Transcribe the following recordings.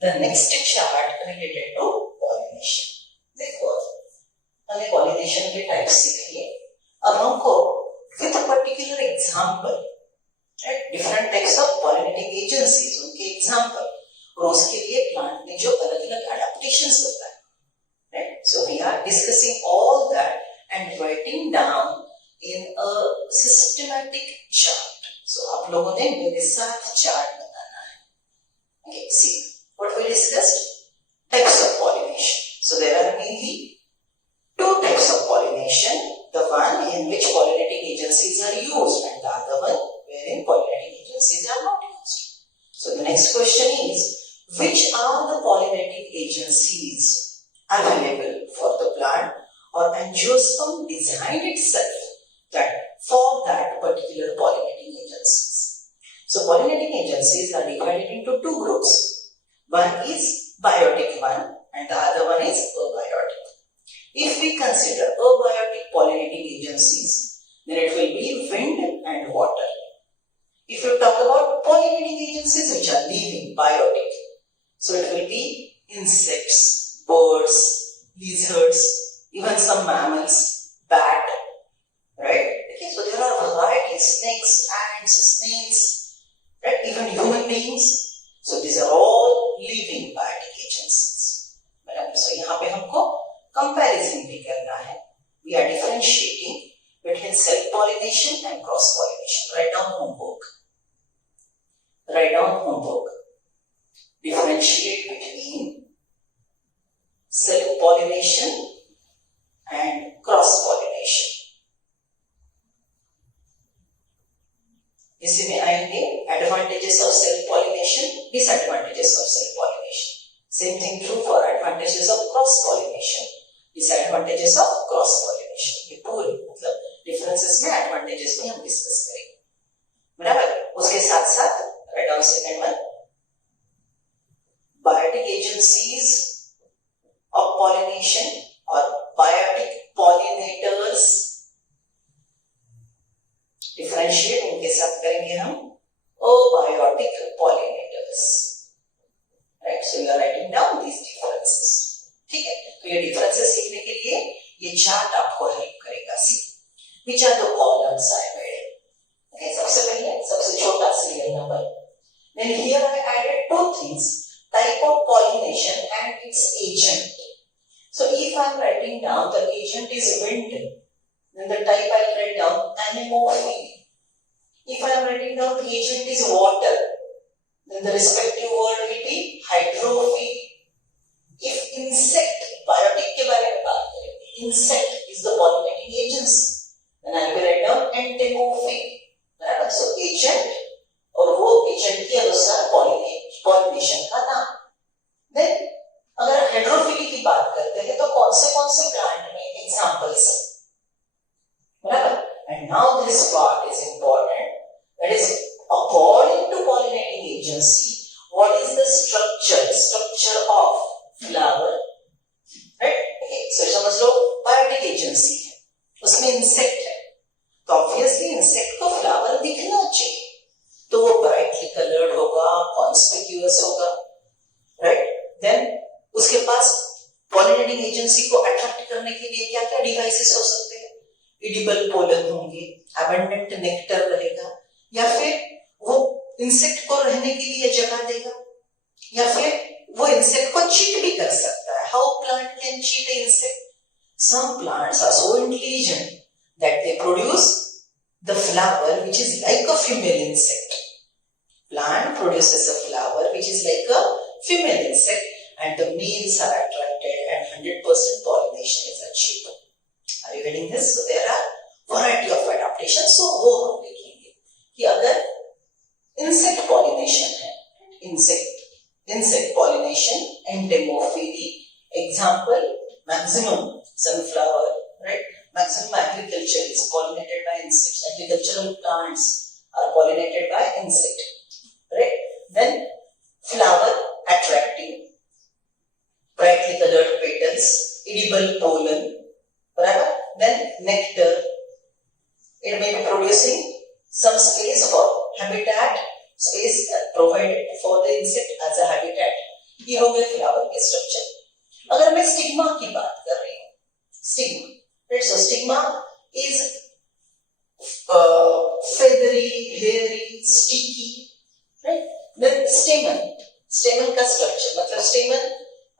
The next chart related to pollination. देखो हमने pollination के types सीख लिए. अब हमको with a particular example, right, different types of pollinating agencies, उनके example और उसके लिए plant में जो अलग-अलग adaptations होता है, right? So we are discussing all that and writing down in a systematic chart. So आप लोगों ने मेरे साथ chart बनाना है. Okay, see what we discussed. Types of pollination. So there are mainly two types of pollination. The one in which pollinating agencies are used and the other one wherein pollinating agencies are not used. So the next question is, which are the pollinating agencies available for the plant or angiosperm designed itself that for that particular pollinating agencies? So pollinating agencies are divided into two groups. One is biotic one and the other one is abiotic. If we consider abiotic pollinating agencies, then it will be wind and water. If you talk about pollinating agencies which are living, biotic, so it will be insects, birds, lizards, even some mammals, bat, right? Okay, so there are varieties, snakes, ants, snails, right? Even human beings. So these are all living biotic agencies. So यहाँ पे हमको comparison भी करना है. We are differentiating between self-pollination and cross-pollination. Write down homework. Write down homework. Differentiate between self-pollination and cross-pollination. इसी में आएंगे advantages of self-pollination, disadvantages of self-pollination. Same thing true for advantages of cross-pollination, disadvantages of cross-pollination. ये पूरे मतलब differences में advantages भी हम discuss करेंगे, बराबर? उसके साथ साथ write down second one. Biotic agencies of pollination or biotic pollinators. Differentiate उनके साथ करेंगे हम abiotic pollinators. Right? So you are writing down these differences. ठीक है? तो ये differences सीखने के लिए ये chart आपको help करेगा. See, which are the columns I made? Okay, सबसे पहले सबसे छोटा serial number. Then here I added two things: type of pollination and its agent. So if I am writing down the agent is wind, then the type I will write down anemophy. If I am writing down the agent is water, then the respective word will be hydrophy. If insect, biotic के बारे में बात करें, insect is the pollinating agency, then I will write down entomophy. बराबर? So agent और वो agent के अनुसार pollination का नाम. Then अगर हाइड्रोफिली की बात करते हैं तो कौन से प्लांट में examples? बराबर? And now this part is important. That is, according to pollinating agency, what is the structure of flower? Right? Okay. So समझ लो biotic agency है, उसमें insect है, तो obviously insect को flower दिखना चाहिए, तो वो brightly colored होगा, conspicuous होगा, right? Then उसके पास pollinating agency को attract करने के लिए क्या क्या devices हो सकते हैं? Edible pollen होंगे, abundant nectar रहेगा, या फिर वो इंसेक्ट को रहने के लिए जगह देगा, या फिर वो इंसेक्ट को चीट भी कर सकता है. How plant can cheat an insect? Some plants are so intelligent that they produce the flower which is like a female insect. Plant produces a flower which is like a female insect and the males are attracted and 100% pollination is achieved. Are you getting this? So there are variety of adaptations. So वो हम देखेंगे कि अगर insect pollination है, insect pollination, entomophy, example, maximum sunflower, right? Maximum agriculture is pollinated by insects. Agricultural plants are pollinated by insect, right? Then flower attracting, brightly colored petals, edible pollen, right? Then nectar. It may be producing some space for habitat, space provided for the insect as a habitat, ये हो गए flower के structure. अगर मैं stigma की बात कर रही हूँ, stigma, right, so stigma is feathery, hairy, sticky, right? Then stamen का स्ट्रक्चर, मतलब स्टेमन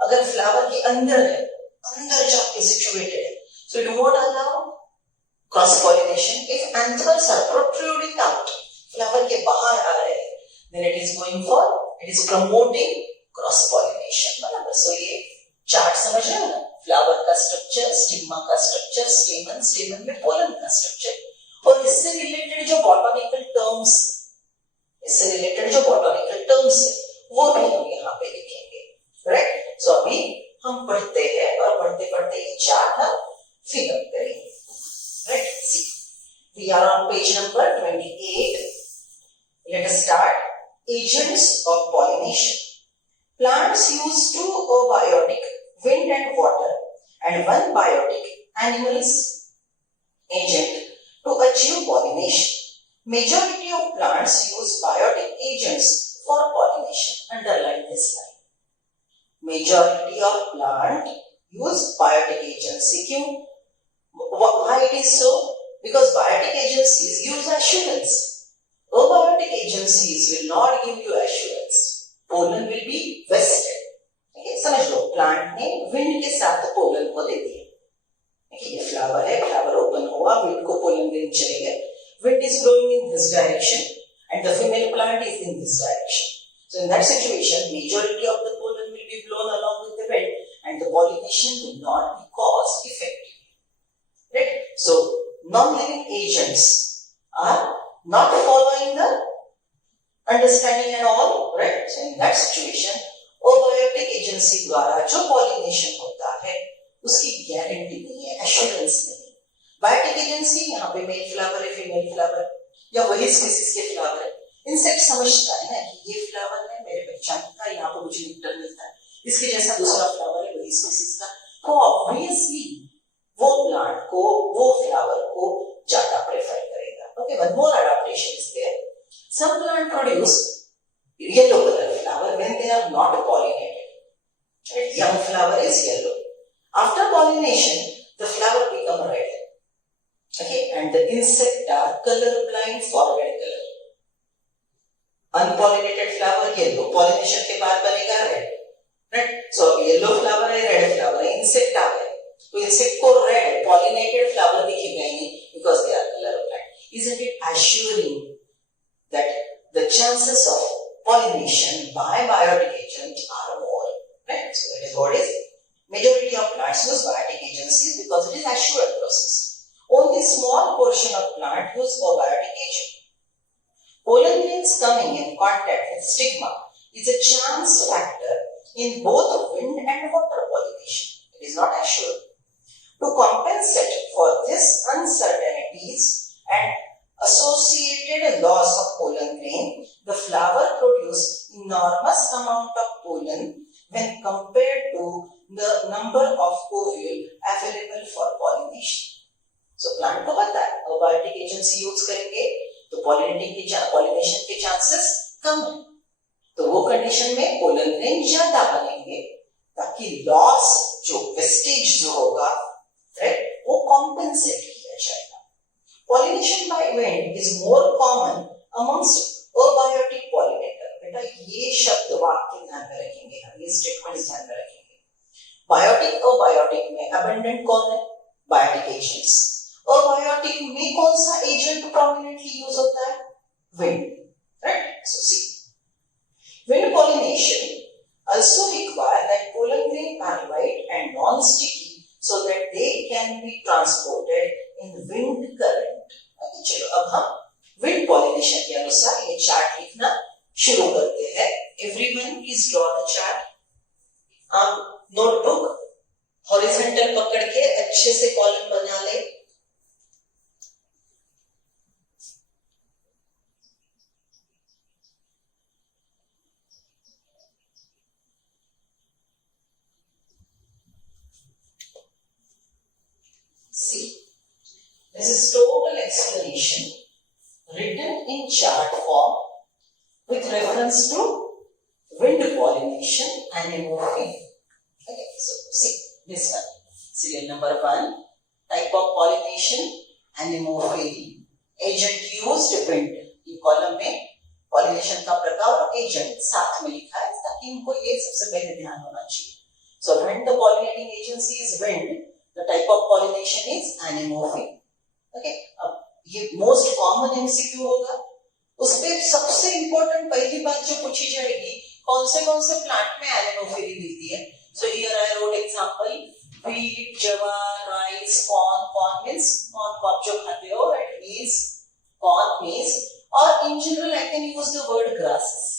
अगर फ्लावर के अंदर है, अंदर जाके सिचुएटेड है, so it won't allow cross pollination. If anthers are protruding out, flower के बाहर आ रहे हैं, then it is promoting cross pollination, बराबर। सो ये चार्ट समझ रहे हो ना, फ्लावर का स्ट्रक्चर, स्टिग्मा का स्ट्रक्चर, स्टेमन में पोलन का स्ट्रक्चर, और इससे रिलेटेड जो बॉटनिकल टर्म्स वो भी हम यहाँ पे लिखेंगे, राइट। सो अभी हम पढ़ते हैं और पढ़ते पढ़ते ये चार्ट हम फिल अप करेंगे, right. See, we are on page number 28. Let us start. Agents of pollination. Plants use two abiotic, wind and water, and one biotic, animals agent to achieve pollination. Majority of plants use biotic agents for pollination. Underline this line. Majority of plant use biotic agents. क्यों? Why it is so? Because biotic agencies gives assurance. Abiotic agencies will not give you assurance. Pollen will be wasted. Okay, समझ लो, plant ने wind के साथ pollen को दे दिया। ये flower है, flower open हुआ, विंड को पोलन देने चले गए, wind is blowing in this direction and the female plant is in this direction. So in that situation, majority of the pollen will be blown along with the wind and the pollination will not be caused effectively, right? So non-living agents are not following the understanding at all, right? So in that situation, abiotic agency द्वारा जो pollination होता है उसकी guarantee नहीं है, assurance नहीं। Biotic agency यहाँ पे मेल फ्लावर है, फीमेल फ्लावर या वही स्पीसीज के फ्लावर है, इंसेक्ट समझता है ना कि ये फ्लावर है, मेरे पहचान का, यहाँ पे मुझे नेक्टर मिलता है, इसके जैसा दूसरा फ्लावर है वही स्पीसीज का, तो ऑब्वियसली वो प्लांट को, वो फ्लावर को ज्यादा प्रेफर करेगा। Okay, one more adaptation is there. Some plant produce yellow colour flower when they are not pollinated. Young flower is yellow. After pollination, the flower become red. Okay, and the insect are color blind for red color. Unpollinated flower yellow, pollination के बाद बनेगा red, right? So yellow flower है, red flower है, insect आ गए, तो insect को red pollinated flower दिखेगा ही नहीं because they are color blind. Isn't it assuring that the chances of pollination by biotic agent are more, right? So that is what is. Majority of plants use biotic agencies because it is assured process. Only small portion of plant use abiotic agent. Pollen grains coming in contact with stigma is a chance factor in both wind and water pollination. It is not assured. To compensate for this uncertainties and associated loss of pollen grain, the flower produce enormous amount of pollen when compared to the number of ovule available for pollination. So plant को पता है abiotic agency use करेंगे तो pollination के chances कम है, तो वो condition में pollen grain ज्यादा बनेंगे ताकि loss जो wastage जो होगा, right, वो compensate किया जाएगा. Pollination by wind is more common amongst abiotic pollinator. बेटा ये शब्द वाक्य ध्यान में रखेंगे, हम ये statement ध्यान में रखेंगे. बायोटिक अबायोटिक में अबंडेंट कौन है? Biotic agents. अबायोटिक में कौन सा एजेंट प्रोमिनेंटली यूज होता है? Wind, right? So see, wind pollination also require that pollen grain are light and non-sticky so that they can be transported in wind current. Okay, चलो अब हम wind pollination के अनुसार ये चार्ट लिखना शुरू करते हैं. Everyone please draw the chart. आप नोटबुक हॉरिजॉन्टल पकड़ के अच्छे से कॉलम बना ले. See, this is total explanation written in chart form with reference to wind pollination anemophile. Okay, so see this one. Serial number 1. Type of pollination anemophile. Agent used wind. ये column में pollination का प्रकार और agent साथ में लिखा है ताकि इनको ये सबसे पहले ध्यान होना चाहिए. So when the pollinating agency is wind, the type of pollination is anemophile. Okay, अब ये मोस्ट कॉमन एमसीक्यू होगा. उस पे सबसे इंपॉर्टेंट पहली बात जो पूछी जाएगी, कौन से प्लांट में एनेमोफिली मिलती है. So here I wrote example wheat, jawar, rice, corn. Corn means corn को आप जो खाते हो, right? Means corn means, or in general I can use the word grasses.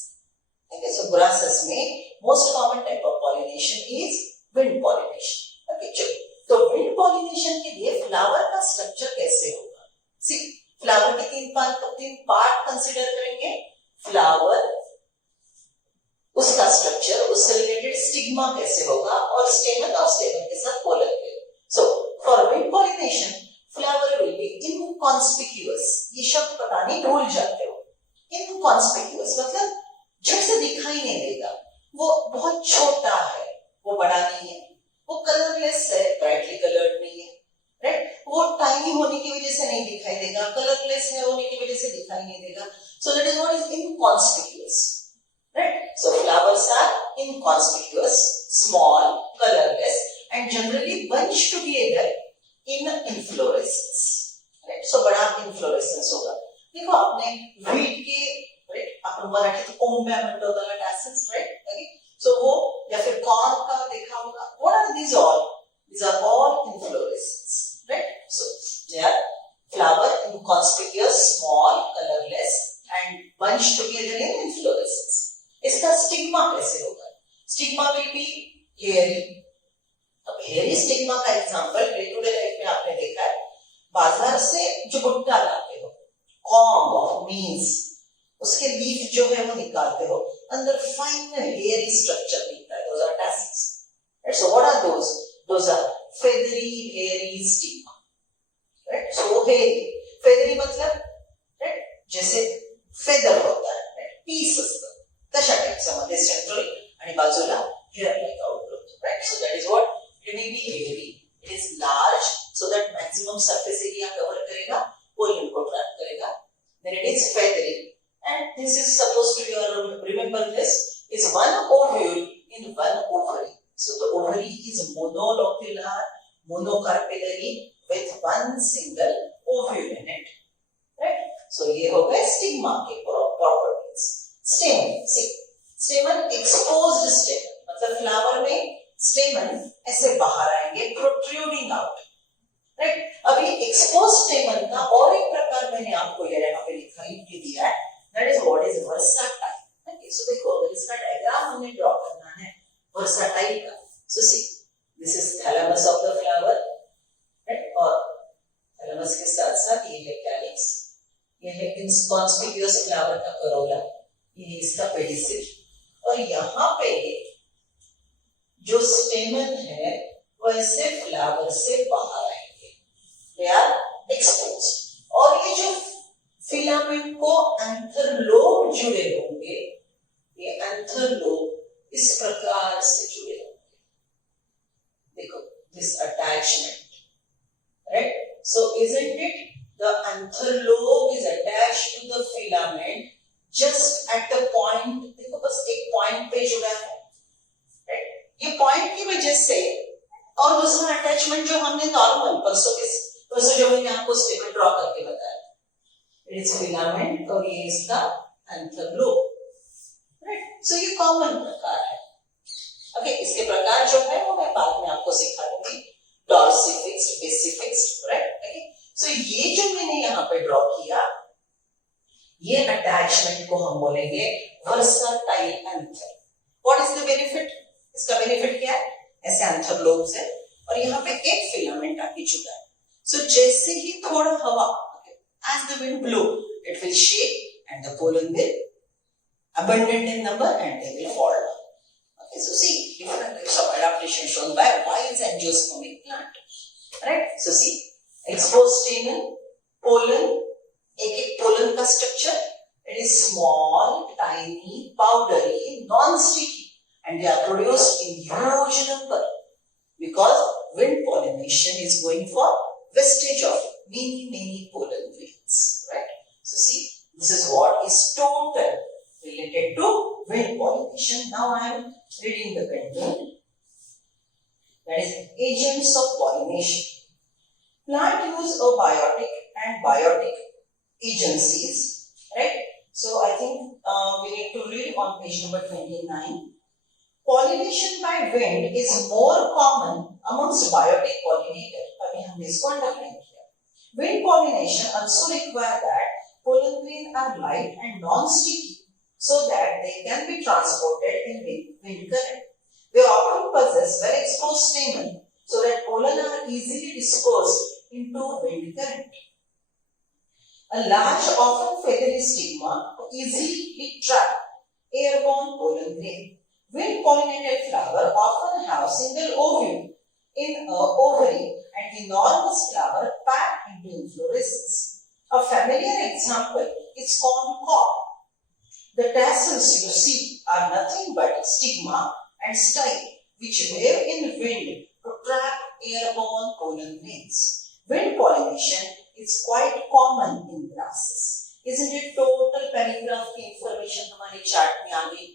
Okay, so grasses में most common type of pollination is wind pollination. Okay, चलो. तो wind pollination के लिए फ्लावर का स्ट्रक्चर कैसे होगा? See, फ्लावर के तीन पार्ट कंसीडर करेंगे. फ्लावर, उसका स्ट्रक्चर, उससे रिलेटेड स्टिग्मा कैसे होगा, और स्टेमन और स्टेमन के साथ pollen pair. So for wind pollination flower will be inconspicuous. ये शब्द पता नहीं भूल जाते हो. इनकॉन्स्पिक्यूअस मतलब झट से दिखाई नहीं देगा, वो बहुत छोटा है, वो बड़ा नहीं है, वो कलरलेस है, ब्राइटली कलर्ड नहीं है, राइट? वो टाइनी होने की वजह से नहीं दिखाई देगा, कलरलेस है होने की वजह से दिखाई नहीं देगा. So that is what is inconspicuous. Right? So flowers are inconspicuous, small, colorless, and generally bunched together in inflorescence. Right? So बड़ा inflorescence होगा. देखो आपने wheat के, right? अपन मराठी तो ओंब्या म्हणतो त्याला tassels, right? Okay? So वो या फिर corn का देखा होगा. What are these all? These are all inflorescence, right? So they are flower inconspicuous, small, colorless, and bunched together in inflorescence. इसका स्टिग्मा कैसे होगा? Stigma will be hairy. अब हेयरी स्टिग्मा का example day to day life में आपने देखा है. बाजार से जो भुट्टा लाते हो, कॉम्ब ऑफ मीन्स, उसके लीफ जो है वो निकालते हो, अंदर फाइन हेयरी स्ट्रक्चर दिखता है. Those are tassels. Right? So what are those? Those are feathery hairy stigma. Right? So hairy, feathery मतलब, राइट, जैसे फेदर होता है, राइट, पीस असतं तशा टाइपचा मध्ये सेंट्रल आणि बाजूला hair like outgrowth. Right? So that is what it may be hairy. It is large so that maximum surface area cover करेगा, पोलन को ट्रैप करेगा. Then it is feathery and this is supposed to be, remember this is one ovule in one ovary. So the ovary is monolocular, monocarpellary with one single ovule in it. Right? So ये हो गए stigma के properties. स्टेमन, सी, स्टेमन exposed स्टेमन मतलब flower में स्टेमन ऐसे बाहर आएंगे, protruding out. Right? अभी एक्सपोज्ड स्टेमन का और एक प्रकार मैंने आपको यहाँ पे लिख दिया है, that is what is versatile. Okay, so देखो अगर इसका डायग्राम हमें ड्रॉ करना है वर्साटाइल का, so see this is thalamus of the flower, right? और थैलेमस के साथ साथ ये है कैलिक्स, ये है इनकॉन्स्पिक्यूअस फ्लावर का करोला, ये इसका पेडिसिल, और यहाँ पे जो स्टेमन है वैसे फ्लावर से बाहर आएंगे, दे आर एक्सपोज्ड. और ये जो फिलामेंट को एंथरलोब जुड़े होंगे, ये एंथरलोब इस प्रकार से जुड़े होंगे. देखो this attachment, right? So isn't it the anther lobe is attached to the filament just at the point. देखो बस एक पॉइंट पे जुड़ा है, राइट? ये पॉइंट की वजह से, और दूसरा अटैचमेंट जो हमने नॉर्मल परसों जो मैंने आपको स्टेमन ड्रॉ करके बताया, इट इज फिलामेंट और ये इसका एंथरलोब. राइट? सो ये कॉमन प्रकार है. ओके, इसके प्रकार जो है वो मैं बाद में आपको सिखा दूंगी. डॉर्सिफिक्स्ड, बेसिफिक्स्ड, राइट? ओके, सो ये जो मैंने यहाँ पे ड्रॉ किया, ये अटैचमेंट को हम बोलेंगे versatile anther. What is the benefit? इसका बेनिफिट क्या है? ऐसे एंथरलोब से और यहाँ पे एक फिलामेंट आके जुड़ा है. सो जैसे ही थोड़ा हवा, as the wind blow, it will shake and the pollen will abundant in number and they will fall down. Okay, so see different types of adaptation shown by wild angiospermic plant. Right? So see, exposed stamen, pollen, एक pollen का structure, it is small, tiny, powdery, non sticky. and they are produced in huge number because wind pollination is going for wastage of many pollen grains, right? So see, this is what is total related to wind pollination. Now I am reading the content. That is agents of pollination. Plant use abiotic and biotic agencies, right? So I think we need to read on page number 29. Pollination by wind is more common amongst biotic pollinators. अभी हमने इसको underline किया. Wind pollination also require that pollen grains are light and non-sticky, so that they can be transported in wind current. They often possess well-exposed stamen, so that pollen are easily dispersed into wind current. A large, often feathery stigma easily trap airborne pollen grain. Wind pollinated flower often have single ovule in a ovary and enormous flower packed into inflorescence. A familiar example is corncob. The tassels you see are nothing but stigma and style which wave in wind to trap airborne pollen grains. Wind pollination is quite common in grasses. Isn't it? Total paragraph की information हमारे chart में आ गई.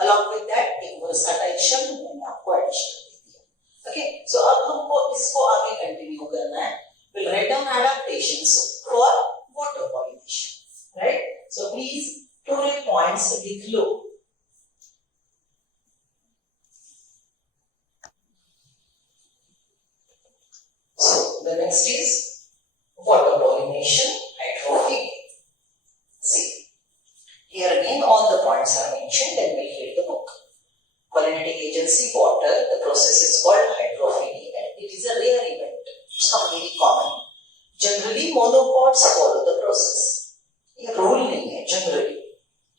Along with that, एक versatile शब्द मैंने आपको additional दे दिया. Okay, so अब हमको इसको आगे continue करना है. We'll write down adaptations for water pollination, right? So please 2 points लिख लो. So the next is water pollination, hydrophilia. See, here again all the points are mentioned and we'll read the book. Pollinating agency, water, the process is called hydrophilia and it is a rare event. It's not very common. Generally, monopods follow the process. ये rule नहीं है generally.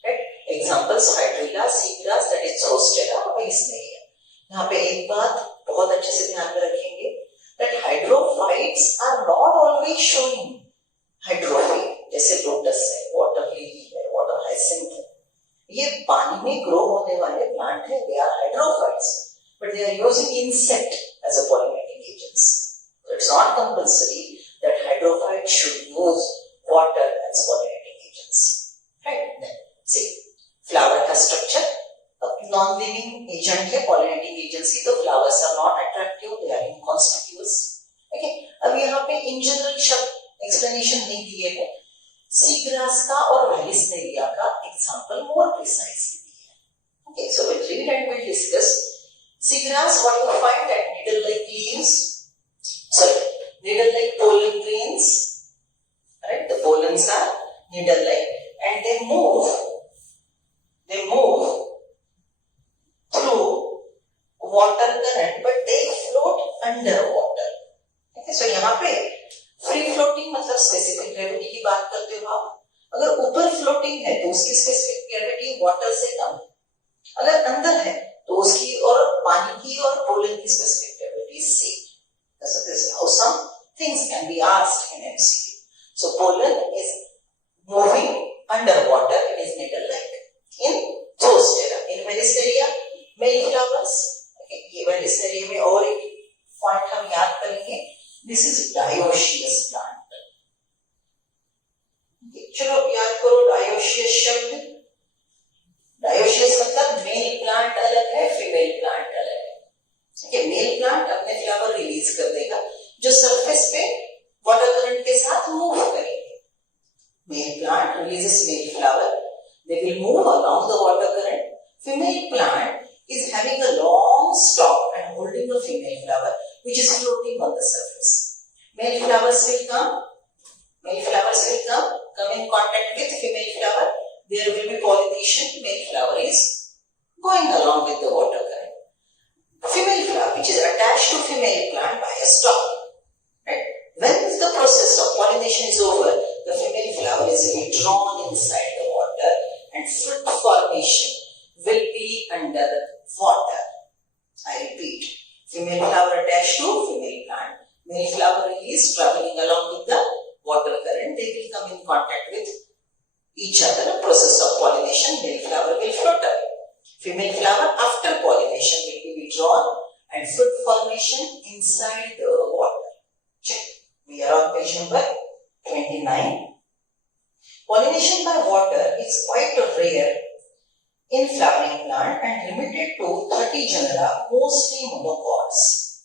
Right? Examples hydrilla, seagrass, that is zostera, वैस नहीं है. यहाँ पे एक बात बहुत अच्छे से ध्यान में रखेंगे that hydrophytes are not always showing hydrophyte. जैसे लोटस है, water lily है, water hyacinth है. ये पानी में grow होने वाले plant हैं. They are hydrophytes, but they are using insect as a pollinating agents. So it's not compulsory that hydrophytes should use water as pollinating agents. Right? Then see, flower का structure. Non-living agent है, pollinating agency, तो flowers are not attractive, they are inconspicuous. Okay, अब यहाँ पे in general शब्द explanation नहीं दिए हैं. Seagrass का और Vallisneria का example more precisely दिए हैं. Okay, so we'll read and we'll discuss. Seagrass, what you find that needle-like leaves, needle-like pollen grains, right? The pollens are needle-like and they move through water current, but they float underwater. Okay, so यहाँ पे free floating मतलब specific gravity की बात करते हो आप. अगर ऊपर floating है तो उसकी specific gravity water से कम है. अगर अंदर है तो उसकी और पानी की और pollen की specific gravity same. So this is how some things can be asked in MCQ. So pollen is moving underwater. It is needle-like. In zostera, in Vallisneria, male flowers. Okay, ये Vallisneria में और एक point हम याद करेंगे. This is dioecious plant. Okay, चलो याद करो dioecious शब्द. Dioecious मतलब male plant अलग है, female plant अलग है. Okay, male plant अपने flower release कर देगा, जो surface पे water current के साथ move करेंगे. Male plant releases male flower. They will move along the water current. Female plant is having a long stalk and holding a female flower which is floating on the surface. Male flowers will come in contact with female flower. There will be pollination. Male flower is going along with the water current. Female flower which is attached to female plant by a stalk. Right? When the process of pollination is over, the female flower is withdrawn inside the water and fruit formation will be under water. I repeat, female flower attached to female plant, male flower release traveling along with the water current, they will come in contact with each other. The process of pollination, male flower will float away. Female flower after pollination will be withdrawn and fruit formation inside the water. Check. We are on page number 29. Pollination by water is quite rare in flowering plant and limited to 30 genera, mostly monocots.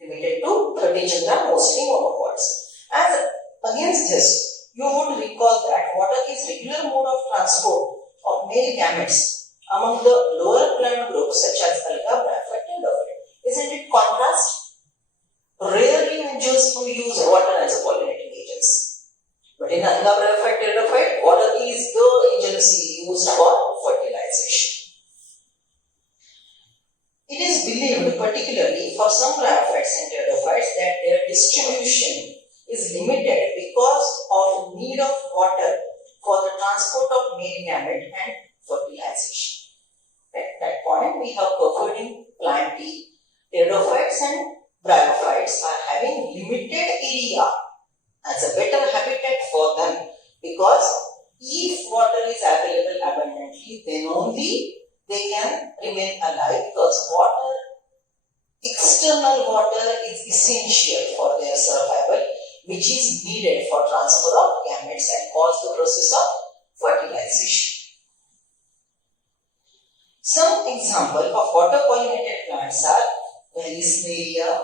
Limited to 30 genera, mostly monocots. As against this, you would recall that water is regular mode of transport of male gametes among the lower plant groups such as alga, bryophyte, and pteridophyte. Isn't it contrast? Rarely ventures to use water as a pollinating agents. But in alga, bryophyte, pteridophyte, water is the agency used for fertilization. It is believed, particularly for some bryophytes and pteridophytes, that their distribution is limited because of need of water for the transport of male gamete and fertilization. At that point, we have covered in plant T. Pteridophytes and bryophytes are having limited area as a better habitat for them, because if water is available abundantly, then only they can remain alive, because water, external water, is essential for their survival, which is needed for transfer of gametes and cause the process of fertilization. Some example of water pollinated plants are Vallisneria.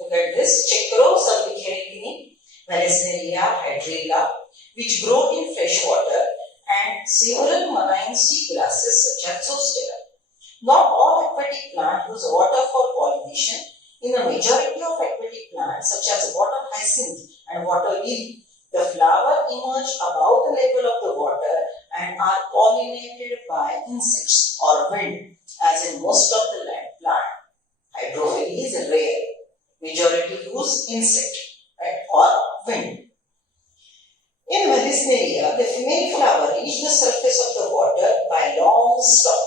Look at this, Chacro sulbicaritini, Vallisneria hydrilla, which grow in fresh water, and several marine sea grasses such as Zostera. Not all aquatic plants use water for pollination. In a majority of aquatic plants such as water hyacinth and water lily, the flower emerge above the level of the water and are pollinated by insects or wind, as in most of the land plant. Hydrophily is rare. Majority use insect, right, or wind. In Vallisneria, the female flower reaches the surface of the water by long stalk,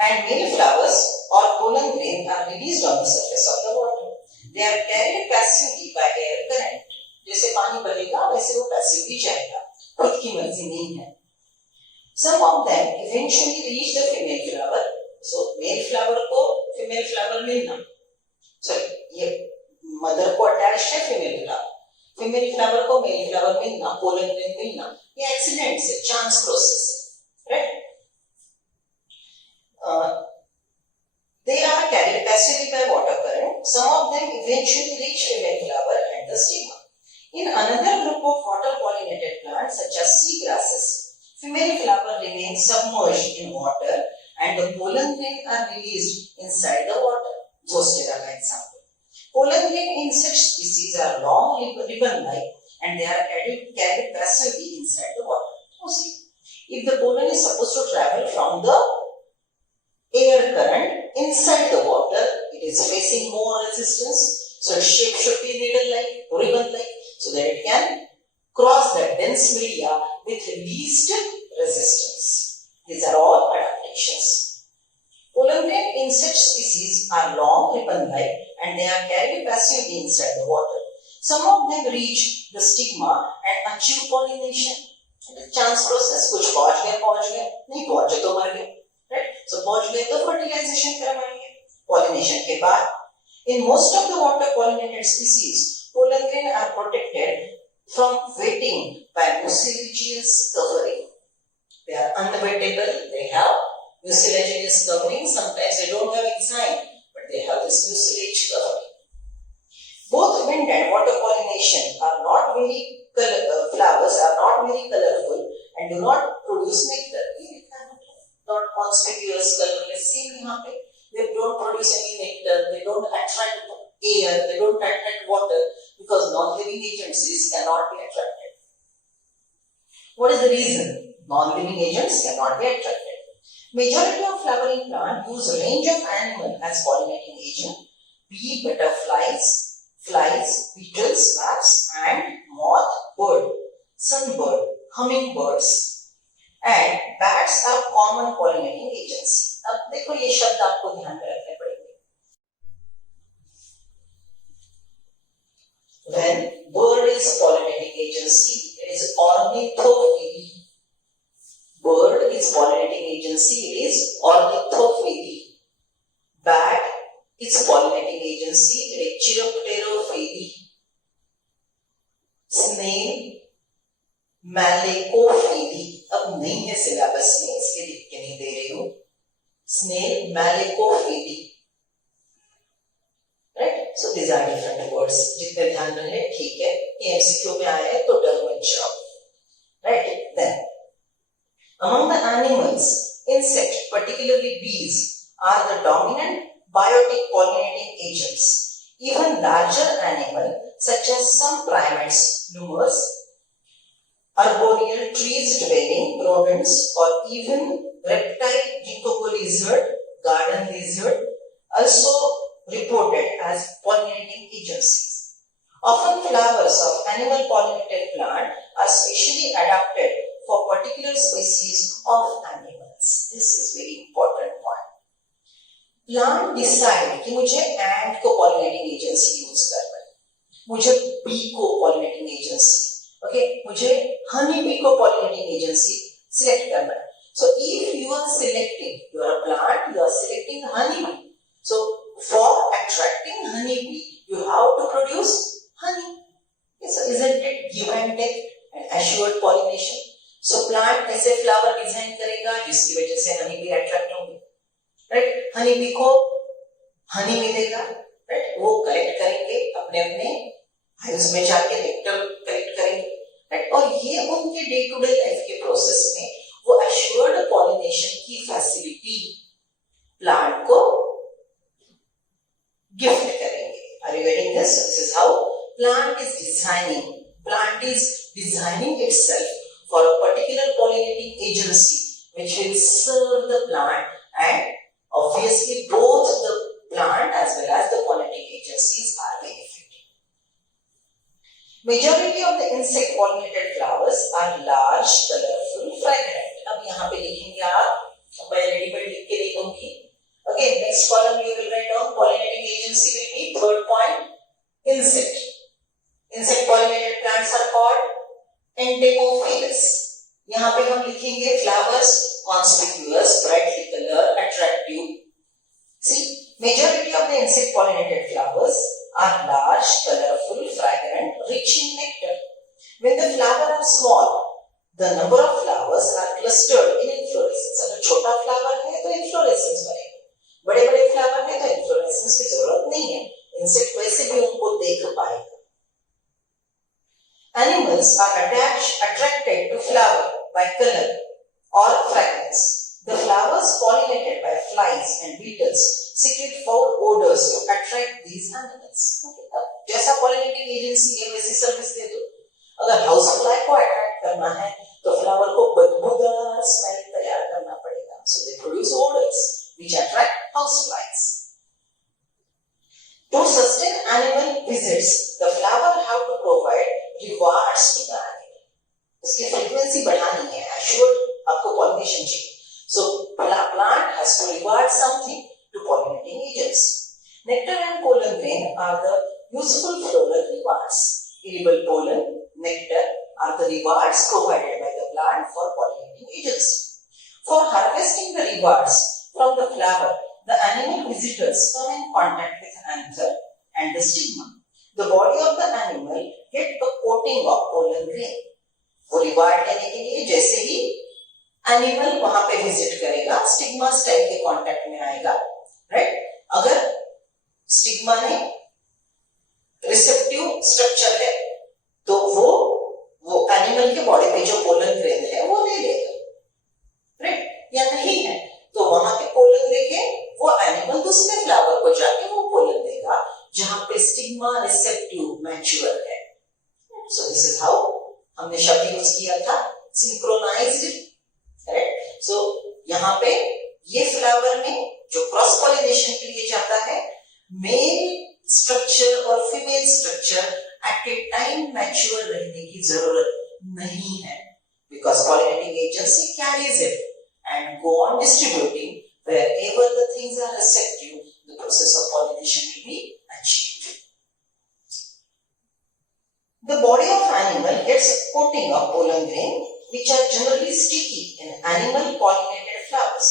and male flowers or pollen grain are released on the surface of the water. They are carried passively by air current. जैसे पानी बहेगा वैसे वो passively जाएगा, खुद की मर्जी नहीं है. Some of them eventually reach the female flower. So male flower को female flower मिलना, sorry, ये mother को attached है female flower. Female flower को male flower मिलना, pollen grain मिलना, ये accident से, chance process है, right? They are carried passively by water current. Some of them eventually reach female flower and the stigma. In another group of water pollinated plants such as sea grasses, female flower remains submerged in water and the pollen grain are released inside the water. Zostera, for example. Pollen grain in such species are long ribbon-like and they are carried passively inside the water. So see, if the pollen is supposed to travel from the air current inside the water, it is facing more resistance, so its shape should be needle-like, ribbon-like, so that it can cross that dense media with least resistance. These are all adaptations. Pollen grain in such species are long, ribbon-like, and they are carried passively inside the water. Some of them reach the stigma and achieve pollination. It is chance process, कुछ पहुंच गए, नहीं पहुंचे तो मर गए. Right? So पहुंच गए तो fertilization करवाएंगे. Pollination के बाद, in most of the water pollinated species, pollen grain are protected from wetting by mucilaginous covering. They are unwettable. They have mucilaginous covering. Sometimes they don't have enzyme, but they have this mucilage covering. Both wind and water pollination are not very flowers are not very colorful and do not produce nectar. Not conspicuous, colorless. See यहाँ पे, they don't produce any nectar. They don't attract air. They don't attract water because non-living agencies cannot be attracted. What is the reason? Non-living agents cannot be attracted. Majority of flowering plants use a range of animals as pollinating agent. Bee, butterflies, flies, beetles, wasps, and moth, bird, sunbird, hummingbirds. And bats are common pollinating agents. अब देखो ये शब्द आपको ध्यान में रखने पड़ेंगे. When bird is pollinating agency, it is ornithopily. Bird is its pollinating agency, it is ornithophily. Bat, its pollinating agency, it is chiropterophily. Snail, malacophily. अब नहीं है सिलेबस में, इसलिए लिख के नहीं दे रही हूं. Snail, malacophily. Right? So these are different words. जितने ध्यान रहे ठीक है. ये MCQ में आए तो डर मत जाओ. Right? Then among the animals, insects, particularly bees, are the dominant biotic pollinating agents. Even larger animals such as some primates, lemurs, arboreal trees dwelling rodents, or even reptile Gecko lizard, garden lizard, also reported as pollinating agencies. Often flowers of animal pollinated plant are specially adapted for particular species of animals. This is very important point. Plant decide कि मुझे ant को pollinating agency use करना है, मुझे bee को pollinating agency, okay, मुझे honey bee को pollinating agency select करना है. So if you are selecting, you are a plant, you are selecting honey bee. So for attracting honey bee, you have to produce honey. Okay, so isn't it give and take and assured pollination? So plant ऐसे flower design करेगा जिसकी वजह से honey bee attract होंगे, right? honey bee को honey मिलेगा, right? वो collect करेंगे अपने अपने hives में जाके nectar collect करेंगे, right? और ये उनके day to day life के process में वो assured pollination की facility plant को gift करेंगे. Are you getting this? This is how plant is designing itself for a particular pollinating agency which will serve the plant, and obviously both the plant as well as the pollinating agencies are benefiting. Majority of the insect pollinated flowers are large, colorful, fragrant. अब यहाँ पे लिखेंगे आप, मैं readymade लिख के लिखूंगी. Again, next column you will write down pollinating agency will be third point, insect. Insect pollinated plants are called entomophilous. यहाँ पे हम लिखेंगे flowers conspicuous, brightly colored, attractive. See, majority of the insect pollinated flowers are large, colorful, fragrant, rich in nectar. When the flowers are small, the number of flowers are clustered in inflorescence. अगर छोटा flower है तो inflorescence बनेगा, बड़े बड़े flower है तो inflorescence की जरूरत नहीं है, इंसेक्ट वैसे भी उनको देख पाएगा. Animals are attracted to flower by color or fragrance. The flowers pollinated by flies and beetles secrete foul odors to attract these animals. जैसा pollinating agency है वैसी सर्विस दे दो. अगर हाउस फ्लाई को अट्रैक्ट करना है तो फ्लावर को बदबूदार स्मेल तैयार करना पड़ेगा. So they produce odors which attract houseflies. To sustain animal visits, the flower have to provide rewards to the animal. इसकी frequency बढ़ानी है, assured आपको pollination चाहिए. So plant has to reward something to pollinating agents. Nectar and pollen grain are the useful floral rewards. Edible pollen, nectar are the rewards provided by the plant for pollinating agents. For harvesting the rewards from the flower, the animal visitors come in contact with anther and the stigma. The body of the animal get a coating of pollen grain. वो reward लेने के लिए जैसे ही animal वहां पे visit करेगा, stigma stem के contact में आएगा, राइट? अगर स्टिग्मा ने रिसेप्टिव स्ट्रक्चर है तो वो एनिमल के बॉडी पे जो पोलन ग्रेन है वो ले लेगा, राइट? या नहीं है तो वहां पे पोलन देके वो एनिमल दूसरे फ्लावर को जाके वो पोलन देगा जहां पे स्टिग्मा रिसेप्टिव मैच्योर है. सो दिस इज हाउ हमने शब्द यूज किया था सिंक्रोनाइज्ड, राइट? सो यहाँ पे ये फ्लावर में जो क्रॉस पॉलिनेशन के लिए जाता है, मेल स्ट्रक्चर और फीमेल स्ट्रक्चर एट ए टाइम मैच्योर रहने की जरूरत नहीं है, because pollinating agency carries it and go on distributing wherever the things are receptive, the process of pollination will be achieved. The body of animal gets coating of pollen grain which are generally sticky in animal pollinated flowers.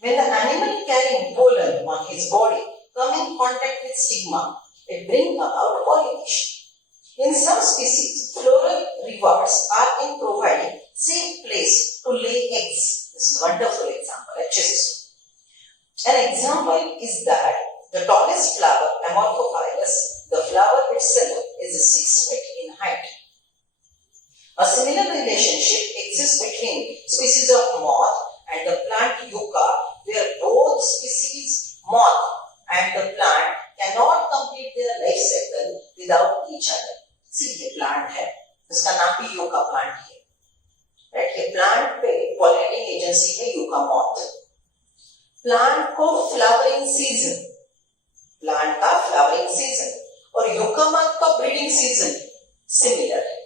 When the animal carrying pollen on his body come in contact with stigma, it brings about pollination. In some species, floral rewards are in providing safe place to lay eggs. This is a wonderful example. An example is that the tallest flower, Amorphophilus, the flower itself is 6 feet in height. A similar relationship exists between species of moth and the plant yucca, where both species, moth and the plant, cannot complete their life cycle without each other. See, ये plant है, इसका नाम भी yucca plant है, right? ये plant पे pollinating agency है yucca moth. Plant को flowering season, plant का flowering season और yucca moth का breeding season similar है,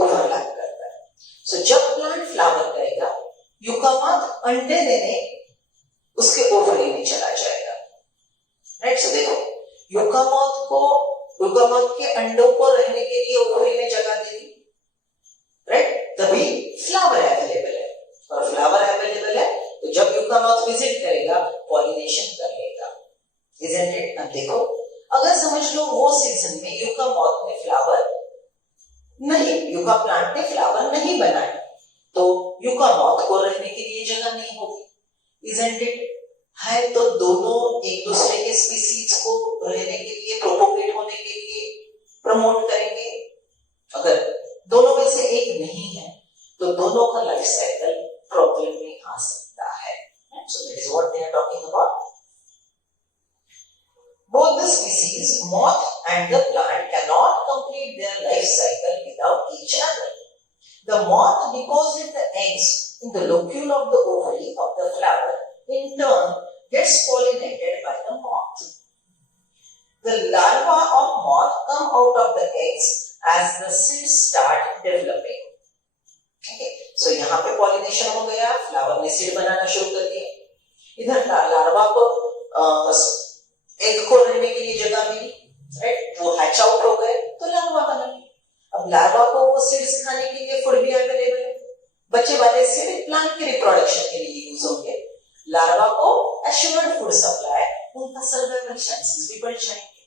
ओवरलैप करता है. सो जब प्लांट फ्लावर करेगा, युका मोथ अंडे देने उसके ओवरी में चला जाएगा, राइट? सो देखो, युका मोथ के अंडों को रहने के लिए ओवरी में जगह दे दी, राइट? तभी फ्लावर अवेलेबल है, और फ्लावर अवेलेबल है तो जब युका मोथ विजिट करेगा, पॉलिनेशन कर लेगा. Isn't it? अब देखो, अगर समझ लो वो सीजन में युका मोथ ने फ्लावर नहीं, युका प्लांट ने फ्लावर नहीं बनाए, तो युका मोथ को रहने के लिए जगह नहीं होगी. Isn't it? है तो दोनों एक दूसरे के स्पीसीज को रहने के लिए, प्रोपोगेट होने के लिए प्रमोट करेंगे. अगर दोनों में से एक नहीं है तो दोनों का लाइफ साइकिल प्रॉब्लम में आ सकता है. So that is what they are talking about. Both the species, moth and the plant, cannot complete their life cycle without each other. The moth deposits the eggs in the locule of the ovary of the flower. In turn, gets pollinated by the moth. The larvae of moth come out of the eggs as the seeds start developing. Okay, so यहाँ पे pollination हो गया, flower ने seed बनाना शुरू कर दिया. इधर larva को एग को रहने के लिए जगह मिली, राइट? वो हैच आउट हो गए तो लार्वा बना. अब लार्वा को वो सीड्स खाने के लिए फूड भी अवेलेबल है. बच्चे वाले सीड प्लांट के रिप्रोडक्शन के लिए यूज होंगे. लार्वा को एश्योर्ड फूड सप्लाई, उनका सर्वाइवल चांसेस भी बढ़ जाएंगे.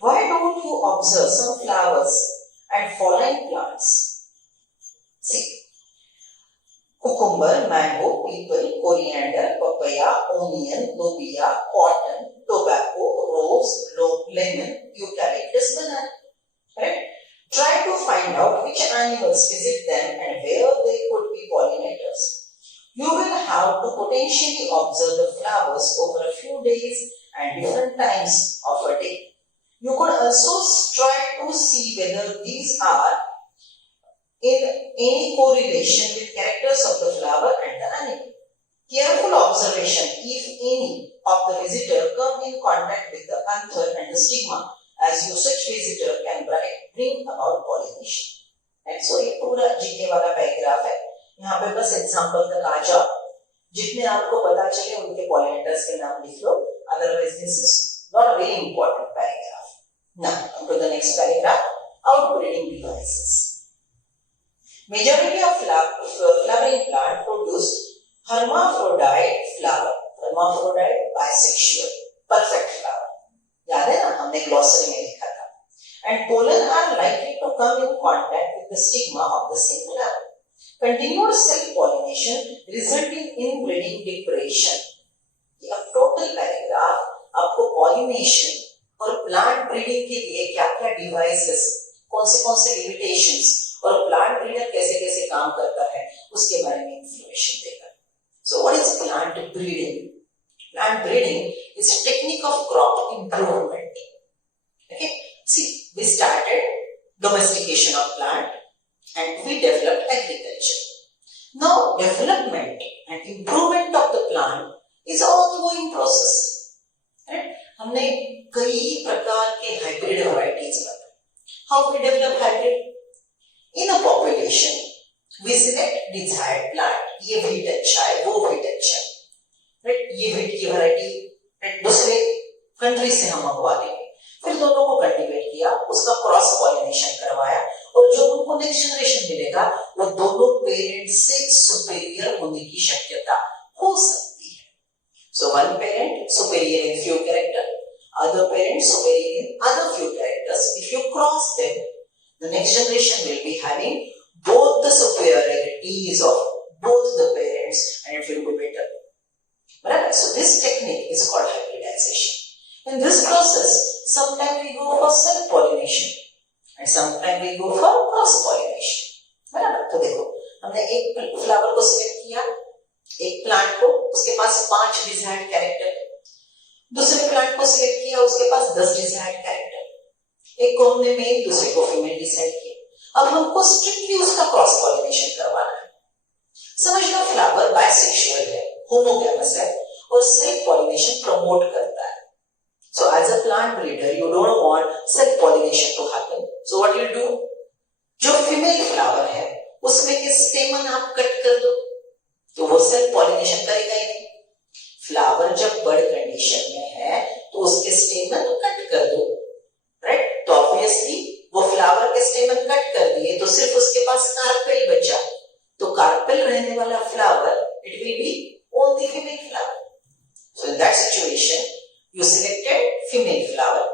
Why don't you observe some flowers and following plants? See, cucumber, mango, people, coriander, papaya, onion, lobia, cotton, tobacco, rose, lemon, eucalyptus, banana. Right? Try to find out which animals visit them and where they could be pollinators. You will have to potentially observe the flowers over a few days and different times of a day. You could also try to see whether these are in any correlation with characters of the flower and the animal. Careful observation, if any, of the visitor come in contact with the anther and the stigma, as you such visitor can bring about pollination. And so ये पूरा GK वाला paragraph है. यहाँ पे बस example तक आ जाओ, जितने आपको पता चले उनके पॉलिनेटर्स के नाम लिख लो. Otherwise this is not a very important paragraph. Now come to the next paragraph. Outbreeding devices. Majority of flowering plant produce hermaphrodite flower. Hermaphrodite, bisexual, perfect flower. याद है ना, हमने ग्लॉसरी में लिखा था. And pollen are likely to come in contact with the stigma of the same flower. Continued self-pollination resulting in breeding depression. ये अब total paragraph आपको पॉलिनेशन और प्लांट ब्रीडिंग के लिए क्या-क्या डिवाइसेस, कौन से लिमिटेशंस और प्लांट ब्रीडर कैसे काम करता है उसके बारे में इंफॉर्मेशन देगा. So what is plant breeding? Plant breeding is a technique of crop improvement. Okay, see, we started domestication of plant and we developed agriculture. Now development and improvement of the plant is an ongoing process. Right? हमने कई प्रकार के hybrid varieties बताए. How we develop hybrid? In a population, we select desired plant. ये wheat अच्छा है, वो wheat अच्छा है, right? ये wheat की वैरायटी दूसरे कंट्री से हम मंगवा लेंगे. फिर दोनों को कल्टीवेट किया, उसका क्रॉस पॉलिनेशन करवाया और जो उनको नेक्स्ट जनरेशन मिलेगा वो दोनों पेरेंट से सुपेरियर होने की शक्यता हो सकती है. So one parent superior in few character, other parent superior in other few characters. If you cross them, the next generation will be having both the superiorities of both the parents and it will be better. Right? So this technique is called hybridization. In this process, sometimes we go for self-pollination and sometimes we go for cross-pollination. बराबर. तो देखो हमने एक flower को select किया, एक plant को, उसके पास 5 डिजायर्ड कैरेक्टर है. दूसरे प्लांट को सिलेक्ट किया, उसके पास 10 डिजायर्ड कैरेक्टर. एक को हमने मेल, दूसरे को फीमेल डिसाइड किया. अब हमको स्ट्रिक्टली उसका क्रॉस पॉलिनेशन करवाना है. समझना फ्लावर बाइसेक्सुअल है, होमोगैमस है और सेल्फ पॉलिनेशन प्रमोट करता है. So as a plant breeder, you don't want self pollination to happen. So what you do? जो फीमेल फ्लावर है उसमें के स्टेमन आप कट कर दो तो वो सेल्फ पॉलिनेशन करेगा ही नहीं. फ्लावर जब बर्ड कंडीशन में है तो उसके स्टेमन कट कर दो, राइट? तो ऑब्वियसली वो फ्लावर के स्टेमन कट कर दिए तो सिर्फ उसके पास कार्पेल बचा. तो कार्पेल रहने वाला flower it will be only female flower. So in that situation you selected female flower,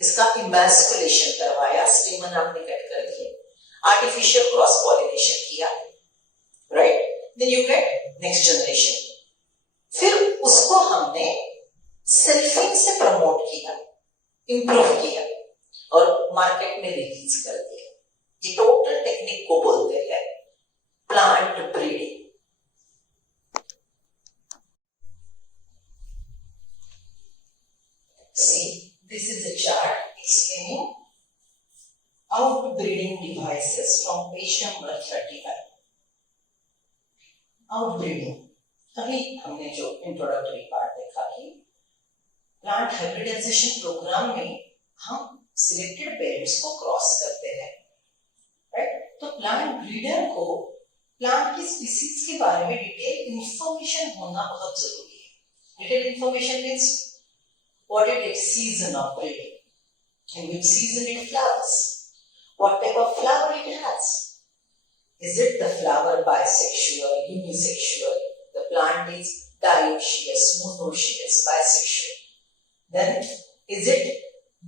इसका इमैस्कुलेशन करवाया, स्टेमन आपने कट कर दिए, आर्टिफिशियल क्रॉस पॉलिनेशन किया, right? Then you get next generation. फिर उसको हमने सेल्फिंग से प्रमोट किया, इंप्रूव किया और मार्केट में रिलीज कर दिया. ये टोटल टेक्निक को बोलते हैं plant breeding. See, this is a chart explaining outbreeding devices from page number 31. Outbreeding. अभी हमने जो इंट्रोडक्टरी पार्ट देखा कि प्लांट हाइब्रिडाइजेशन प्रोग्राम में हम सिलेक्टेड पेरेंट्स को क्रॉस करते हैं, राइट? तो प्लांट ब्रीडर को प्लांट की स्पीसीज के बारे में डिटेल इंफॉर्मेशन होना बहुत जरूरी है. Detail information means what is its season of breeding, in which season it flowers, what type of flower it has, is it the flower bisexual, unisexual, the plant is dioecious, monoecious, bisexual, then is it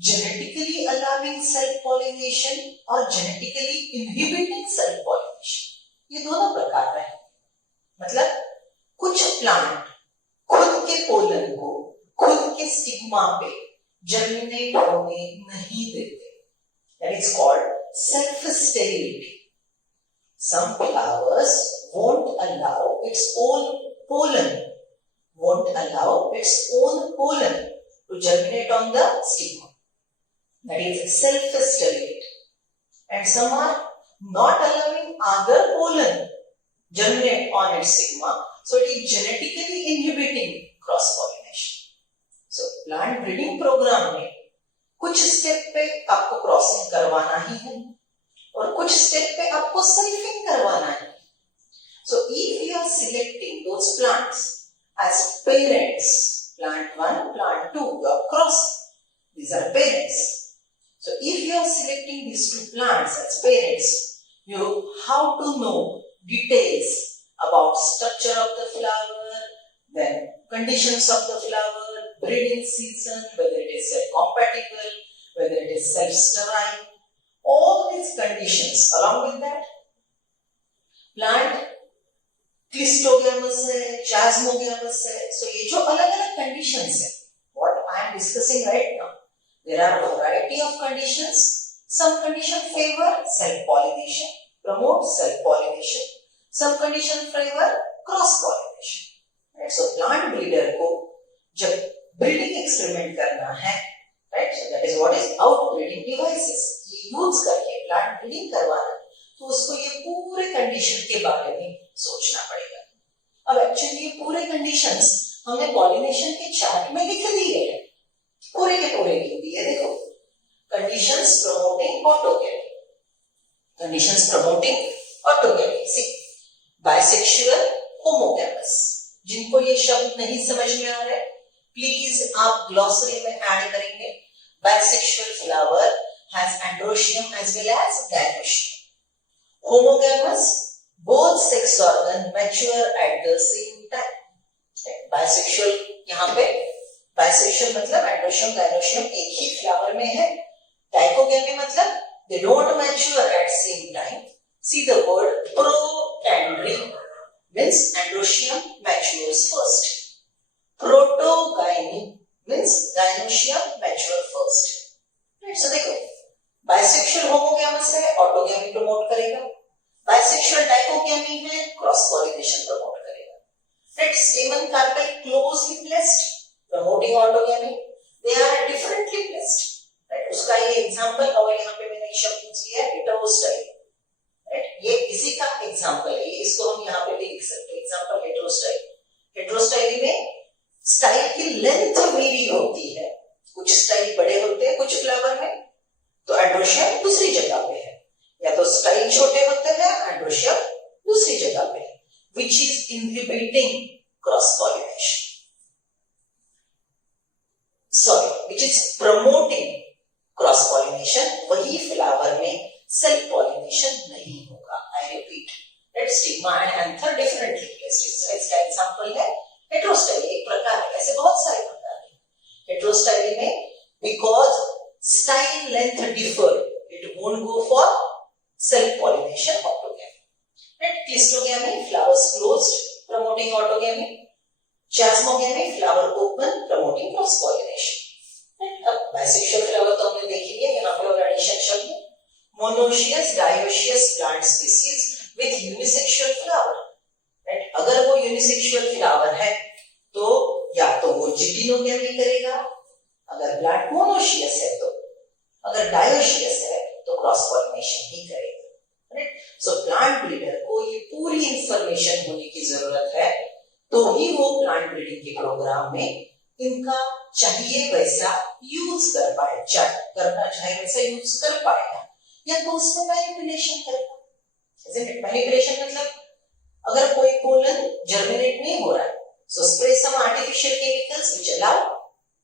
genetically allowing self-pollination or genetically inhibiting self-pollination. ये दोनों प्रकार हैं. मतलब कुछ plant खुद के pollen को खुद के स्टिग्मा पे जर्मिनेट होने नहीं देते. That is called self-sterility. Some flowers won't allow its own pollen to germinate on the stigma. That is self-sterility. And some are not allowing other pollen germinate on its stigma, so it is genetically inhibiting cross-pollination. So plant breeding program में कुछ step पे आपको crossing करवाना ही है और कुछ step पे आपको सेल्फिंग करवाना है. So if you are selecting those plants as parents, plant 1, plant 2, you are crossing. These are parents. So if you are selecting these two plants as parents, you have to know details about structure of the flower, then conditions of the flower, breeding season, whether it is self-compatible, whether it is self-sterile, all these conditions. Along with that, plant clistogamous है, chasmogamous है. So ये जो अलग-अलग conditions है, what I am discussing right now, there are a variety of conditions. Some conditions favor self-pollination, promote self-pollination. Some conditions favor cross-pollination. Right? So plant breeder को जब breeding experiment करना है, right? So that is what is outbreeding devices. ये use करके plant breeding करवाना तो उसको ये पूरे कंडीशन के बारे में सोचना पड़ेगा. अब एक्चुअली ये पूरे कंडीशंस हमने पॉलिनेशन के चार्ट में लिख दिए हैं, पूरे के पूरे लिख दिए. देखो, conditions promoting autogamy, conditions promoting autogamy. See, bisexual, homogamous. जिनको ये शब्द नहीं समझ में आ रहे, प्लीज आप ग्लॉसरी में ऐड करेंगे. Bisexual flower has androecium as well as gynoecium. Homogamous, both sex organ mature at the same time. Bisexual, यहाँ पे bisexual मतलब androecium gynoecium एक ही फ्लावर में है. Dichogamy मतलब they don't mature at same time. See the word protandry means androecium matures first. Protogyny means gynoecium mature first. Right, so देखो bisexual homogamous है autogamy promote करेगा. Bisexual dichogamy है cross pollination promote करेगा. Right, stamen carpel closely placed promoting autogamy. They are differently placed. Right, उसका ये example और यहाँ पे मैंने शब्द यूज किया है हेटेरोस्टाइल. राइट, ये इसी का एग्जांपल है. इसको हम यहाँ पे भी लिख सकते हैं एग्जांपल हेटेरोस्टाइल. हेटेरोस्टाइल में स्टाइल की लेंथ वेरी होती है. कुछ स्टाइल बड़े होते हैं कुछ फ्लावर में, तो एंड्रोशियम दूसरी जगह पे है. या तो स्टाइल छोटे होते हैं, एंड्रोशियम दूसरी जगह पे है, which is inhibiting cross pollination. Sorry, which is promoting cross pollination. वही फ्लावर में सेल्फ पॉलिनेशन नहीं होगा. I repeat, that stigma and anther differently placed. इसका एग्जांपल है हेटेरोस्टाइल. एक प्रकार है, ऐसे बहुत सारे प्रकार हैं. हेटेरोस्टाइल में because style length differ it won't go for self pollination autogamy. Right, cleistogamy flowers closed promoting autogamy. Chasmogamy flower open promoting cross pollination. अब बाइसेक्सुअल फ्लावर तो हमने देख लिया. यहाँ पे और एडिशन शब्द monoecious dioecious plant species with unisexual flower. Right, अगर वो यूनिसेक्सुअल फ्लावर है तो या तो वो जिटिनोगैमी करेगा, अगर प्लांट मोनोशियस है तो, अगर डायोशियस है तो क्रॉस पॉलिनेशन ही करेगा. राइट, सो प्लांट ब्रीडर को ये पूरी इंफॉर्मेशन होने की जरूरत है तो ही वो प्लांट ब्रीडिंग के प्रोग्राम में इनका चाहिए वैसा यूज कर पाए, करना चाहिए वैसा यूज कर पाएगा, या तो उसमें मैनिपुलेशन करेगा. मैनिपुलेशन मतलब अगर कोई पोलन जर्मिनेट नहीं हो रहा है, so spray some artificial chemicals which allow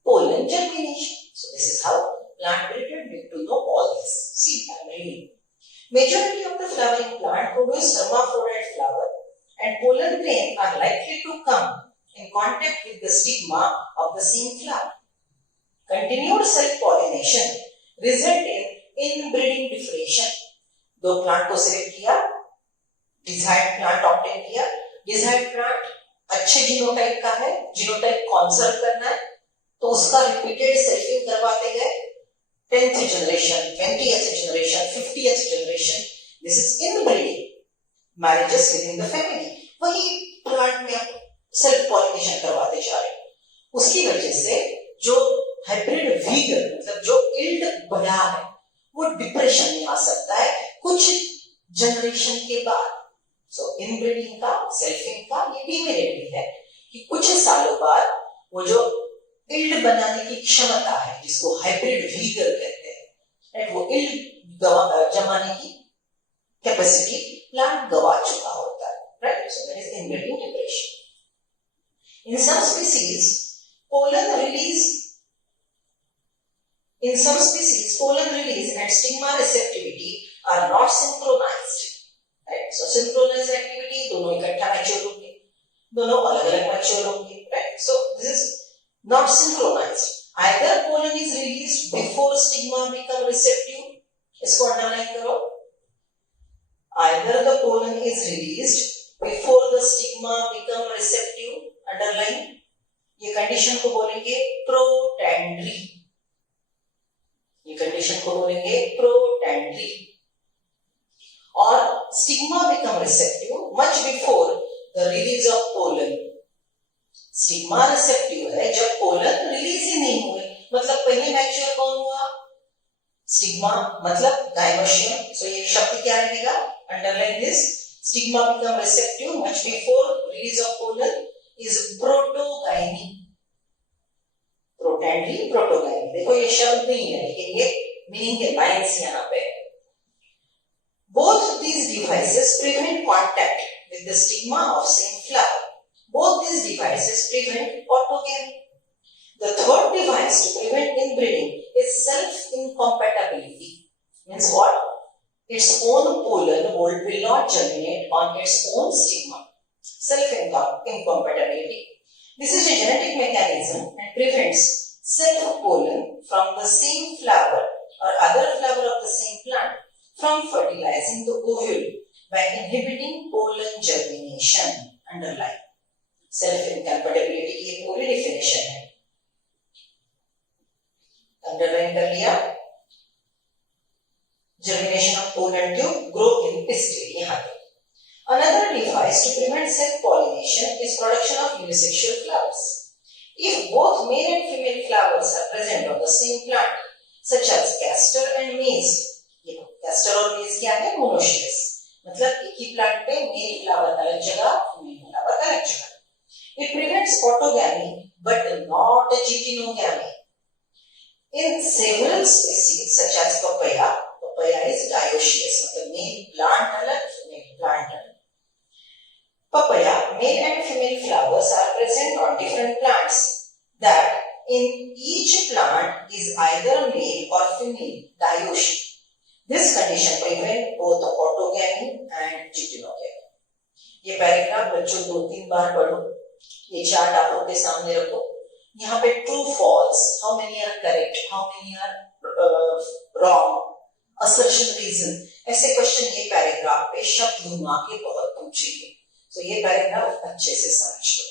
pollen germination. So this is how plant breeder need to know all this. See I am reading. Majority of the flowering plant produce hermaphrodite flower and pollen grain are likely to come in contact with the stigma of the same flower. Continued self-pollination result in inbreeding differentiation. दो plant को select किया, desired plant obtain किया. Desired plant अच्छे genotype का है, genotype conserve करना है, तो उसका रिपीटेड सेल्फिंग करवाते गए. 10th generation, 20th generation, 50th generation. This is inbreeding. Marriages within the family. वही प्लांट में सेल्फ पॉलिनेशन करवाते जा रहे. उसकी वजह से जो हाइब्रिड वीगर मतलब जो इल्ड बड़ा है वो डिप्रेशन में आ सकता है कुछ जनरेशन के बाद. सो इनब्रीडिंग का, सेल्फिंग का ये भी मेरिट है कि कुछ सालों बाद वो जो इल्ड बनाने की क्षमता है जिसको हाइब्रिड वीगर कहते हैं, राइट, वो इल्ड जमाने की कैपेसिटी प्लांट गवा चुका होता है. Right, so that is inbreeding depression. In some species, pollen release and stigma receptivity are not synchronized. Right? So synchronized activity दोनों इकट्ठा मैच्योर होंगे, दोनों अलग-अलग मैच्योर होंगे. Right? So this is not synchronized. Either pollen is released before stigma become receptive. इसको underline करो. Either the pollen is released before the stigma become receptive. Underline. ये condition को बोलेंगे प्रोटैंड्री. ये कंडीशन को बोलेंगे प्रोटैंड्री. और stigma become receptive much before the release of pollen. Stigma receptive है जब पोलन रिलीज ही नहीं हुए. मतलब पहले मैच्योर कौन हुआ? स्टिग्मा मतलब गाइनोशियम. सो ये शब्द क्या रहेगा? Underline this. Stigma become receptive much before release of pollen is protogyny. Protandry, protogyny. देखो ये शब्द नहीं है लेकिन ये मीनिंग के लाइंस यहाँ पे है. Both these devices prevent contact with the stigma of same flower. Both these devices prevent autogamy. The third device to prevent inbreeding is self-incompatibility. Means what? Its own pollen mold will not germinate on its own stigma. Self-incompatibility. This is a genetic mechanism and prevents self-pollen from the same flower or other flower of the same plant from fertilizing the ovule by inhibiting pollen germination. Underline. Self-incompatibility की पूरी definition है. Underline कर लिया. Germination of pollen tube grow in pistil. यहाँ पे. Another device to prevent self-pollination is production of unisexual flowers. If both male and female flowers are present on the same plant, such as castor and maize, castor और maize क्या है? Monoecious. मतलब एक ही plant पे male flower अलग जगह, female flower अलग जगह. It prevents autogamy but not geitonogamy. In several species such as papaya is dioecious. मतलब मेल प्लांट अलग, फीमेल प्लांट अलग. Papaya, male and female flowers are present on different plants. That in each plant is either male or female dioecious. This condition prevents both autogamy and geitonogamy. ये paragraph बच्चों 2-3 बार पढ़ो. ये chart आप लोगों के सामने रखो. यहाँ पे true false, how many are correct, how many are wrong, assertion reason, ऐसे क्वेश्चन ये पैराग्राफ पे शब्द घुमा के बहुत पूछेंगे. So ये पैराग्राफ अच्छे से समझ लो.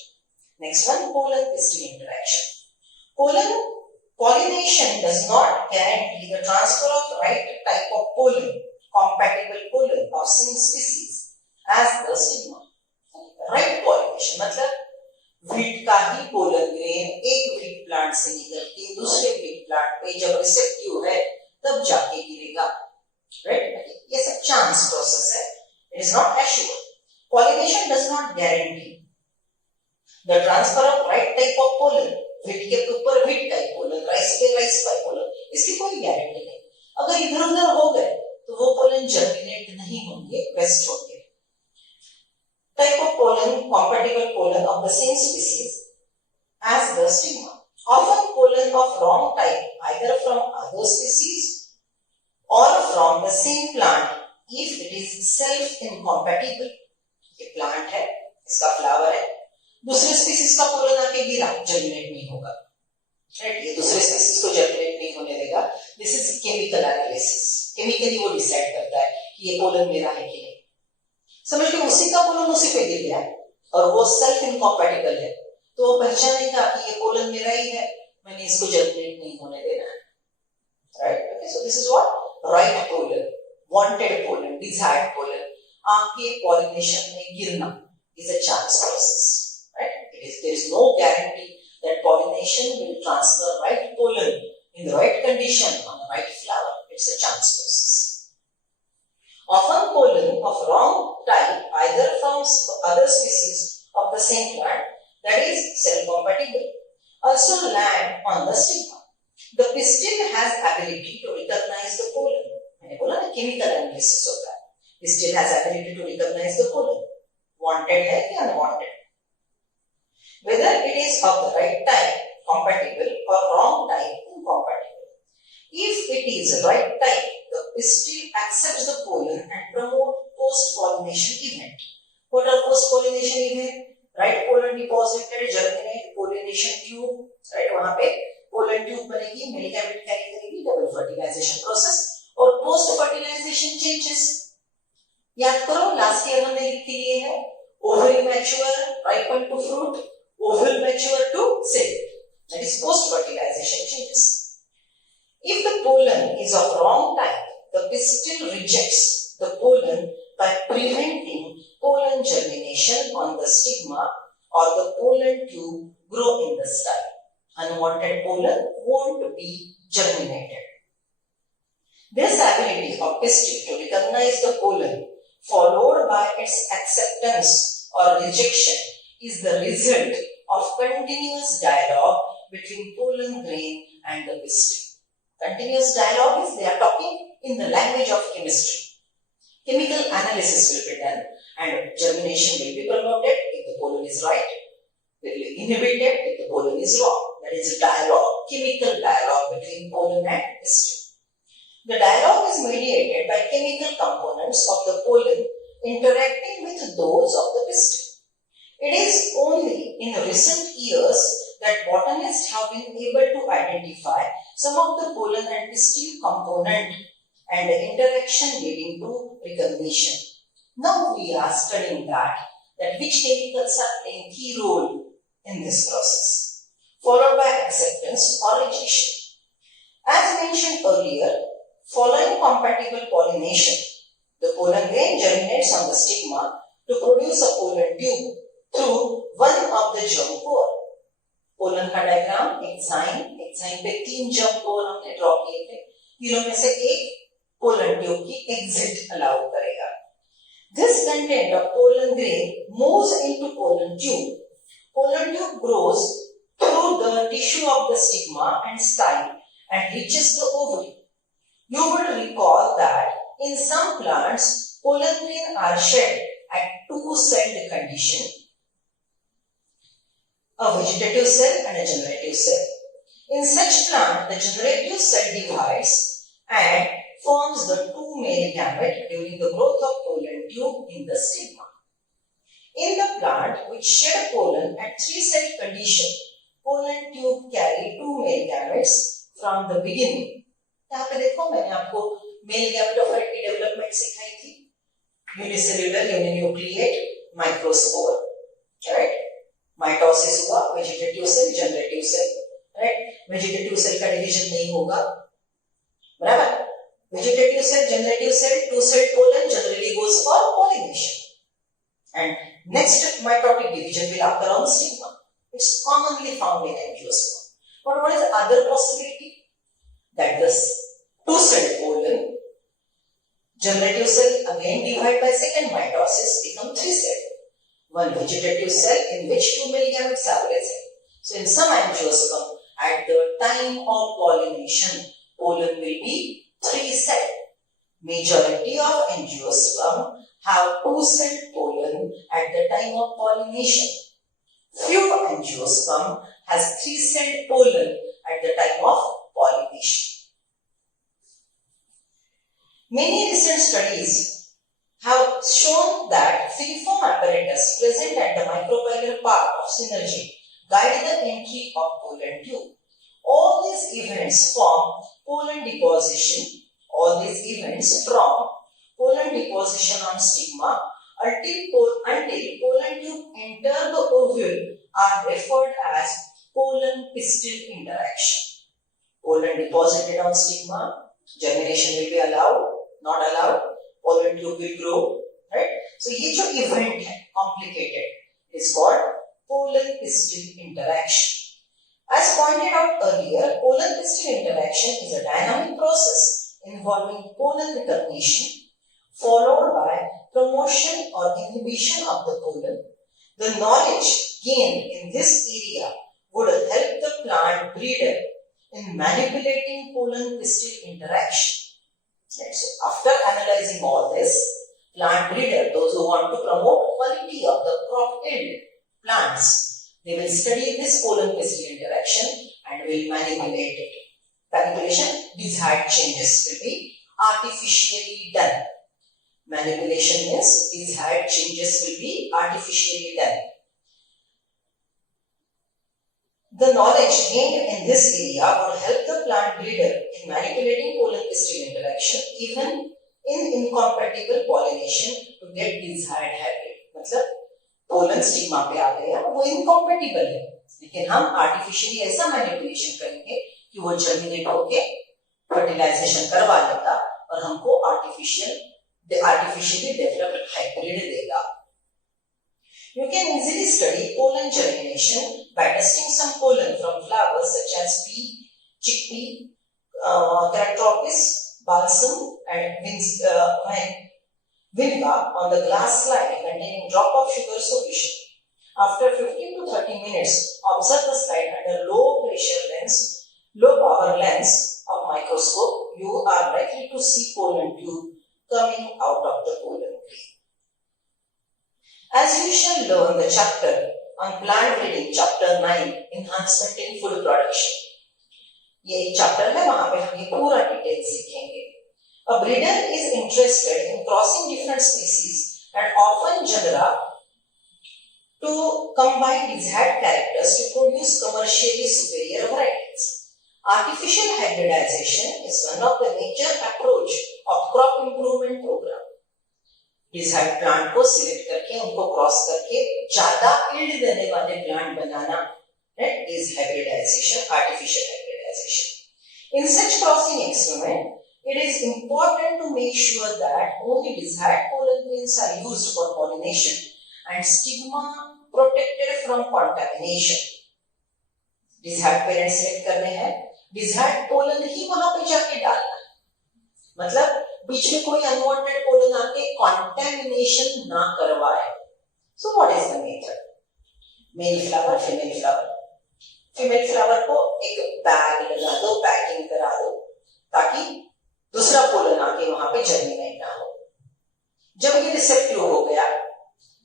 Next one, Pollens Pistil Interaction. Pollination does not guarantee the transfer of right type of pollen, compatible pollen of same species as the stigma. Right pollination मतलब वीट का ही पोलन ग्रेन एक wheat plant से निकल के दूसरे wheat plant पे जब receptive है तब जाके गिरेगा. राइट? ये सब चांस प्रोसेस है. It is not assured. Pollination does not guarantee the transfer of right type of pollen. Wheat के ऊपर वीट टाइप पोलन, राइस पे राइस टाइप पोलन, इसकी कोई गारंटी नहीं. अगर इधर उधर हो गए तो वो पोलन जर्मिनेट नहीं होंगे, वेस्ट होंगे. Type of pollen, compatible pollen of the same species as the stigma. Often pollen of wrong type, either from other species or from the same plant, if it is self-incompatible. ये plant है, इसका flower है, दूसरे species का pollen आके गिरा, germinate नहीं होगा. राइट? ये दूसरे स्पीसीज को जर्मिनेट नहीं होने देगा. This is chemical analysis. Chemically वो डिसाइड करता है कि ये पोलन मेरा है कि नहीं. समझ लो, उसी का पोलन उसी पे गिर गया और वो सेल्फ इनकॉम्पैटिबल है, तो वो पहचानेगा कि ये पोलन मेरा ही है, मैंने इसको जर्मिनेट नहीं होने देना है. Right? Okay, so this is what right pollen, wanted pollen, desired pollen. आपके पॉलिनेशन में गिरना is a chance process. Right? There is no guarantee that pollination will transfer right pollen in the right condition on the right flower. It's a chance process. Often pollen of wrong type, either from other species of the same plant, that is self-compatible, also land on the stigma. The pistil has ability to recognize the pollen. मैंने बोला ना chemical analysis होता है. Pistil has ability to recognize the pollen. Wanted है कि unwanted. Whether it is of the right type, compatible, or wrong type, incompatible. If it is right type, the pistil accepts the pollen and promote post-pollination event. What are post-pollination event? Right pollen deposited, germinate, pollination tube. Right, वहाँ पे pollen tube बनेगी, male gamete carry करेगी, double fertilization process और post-fertilization changes. याद करो, last year हमने लिख लिए है ovary mature, ripen to fruit, ovule mature to seed. That is post-fertilization changes. If the pollen is of wrong type, the pistil rejects the pollen by preventing pollen germination on the stigma or the pollen tube grow in the style. Unwanted pollen won't be germinated. This ability of pistil to recognize the pollen followed by its acceptance or rejection is the result of continuous dialogue between pollen grain and the pistil. Continuous dialogue is they are talking in the language of chemistry. Chemical analysis will be done and germination will be promoted if the pollen is right. Will be inhibited if the pollen is wrong. That is a dialogue, chemical dialogue between pollen and pistil. The dialogue is mediated by chemical components of the pollen interacting with those of the pistil. It is only in recent years that botanists have been able to identify some of the pollen and pistil component and the interaction leading to recognition. Now we are studying that which chemicals are playing key role in this process, followed by acceptance or rejection. As mentioned earlier, following compatible pollination, the pollen grain germinates on the stigma to produce a pollen tube through one of the germ pore. Pollen का diagram एक sign पे 3 germ पोर हमने draw किए थे, तीनों में से एक पोलन ट्यूब की एग्जिट अलाउ करेगा. This content of pollen grain moves into pollen tube. Pollen tube grows through the tissue of the stigma and style and reaches the ovary. You would recall that in some plants, pollen grain are shed at two-celled condition, a vegetative cell and a generative cell. In such plant, the generative cell divides and forms the two male gamete during the growth of pollen tube in the stigma. In the plant which shed pollen at three-celled condition, pollen tube carry two male gametes from the beginning. यहाँ पे देखो मैंने आपको male gametophyte की development सिखाई थी, unicellular uninucleate microspore, right. Mitosis हुआ, vegetative cell, generative cell, right. Vegetative cell का डिवीजन नहीं होगा, बराबर. Vegetative cell, generative cell, two celled pollen generally goes for pollination, and next mitotic division will occur on stigma. It's commonly found in angiosperm. But what is the other possibility? That this two-celled pollen, generative cell again divide by second mitosis become three-celled. One vegetative cell in which two male gametes are present. So in some angiosperm, at the time of pollination, pollen will be three-celled. Majority of angiosperm have two-celled pollen at the time of pollination. Few angiosperm has three-celled pollen at the time of pollination. Many recent studies have shown that filiform apparatus present at the micropylar part of synergy guide the entry of pollen tube. All these events from pollen deposition on stigma until pollen tube enter the ovule are referred as pollen pistil interaction. Pollen deposited on stigma, germination will be allowed, not allowed, pollen tube will grow, right? So ये जो event है complicated is called pollen pistil interaction. As pointed out earlier, pollen pistil interaction is a dynamic process involving pollen recognition followed by promotion or inhibition of the pollen. The knowledge gained in this area would help the plant breeder in manipulating pollen pistil interaction. After analyzing all this, plant breeder, those who want to promote quality of the crop yield plants, they will study this pollen pistil interaction and will manipulate it. Manipulation, desired changes will be artificially done. Manipulation means desired changes will be artificially done. The knowledge gained in this area will help the plant breeder in manipulating pollen pistil interaction even in incompatible pollination to get desired habit. मतलब pollen stigma पे आ गया, वो incompatible है, लेकिन हम artificially ऐसा manipulation करेंगे कि वो germinate होके fertilization करवा लेगा और हमको artificially developed hybrid देगा. You can easily study pollen germination by testing some pollen from flowers such as pea, chickpea, Caratropis, balsam and vinca on the glass slide containing drop of sugar solution. After 15 to 30 minutes, observe the slide under low power lens of microscope. You are likely to see pollen tube coming out of the pollen grain. As you shall learn the chapter on plant breeding, chapter 9, enhancement in food production. ये एक chapter है, वहां पे हम ये पूरा detail सीखेंगे. A breeder is interested in crossing different species and often genera to combine desired characters to produce commercially superior varieties. Artificial hybridization is one of the major approach of crop improvement program. Desired plant को select करके उनको cross करके ज्यादा yield देने वाले plant banana, right, is hybridization, artificial hybridization. In such crossing experiment, it is important to make sure that only desired pollen grains are used for pollination and stigma protected from contamination. Desired parent select करने हैं, desired pollen ही वहां पे जाके डालना है, मतलब बीच में कोई अनवांटेड पोलन आके कंटामिनेशन ना करवाए. So what is the method? Male flower, female flower. Female flower को एक बैग लगा दो, पैकिंग करा दो, ताकि दूसरा पोलन आके वहां पे जर्मिनेट ना हो. जब ये रिसेप्टिव हो गया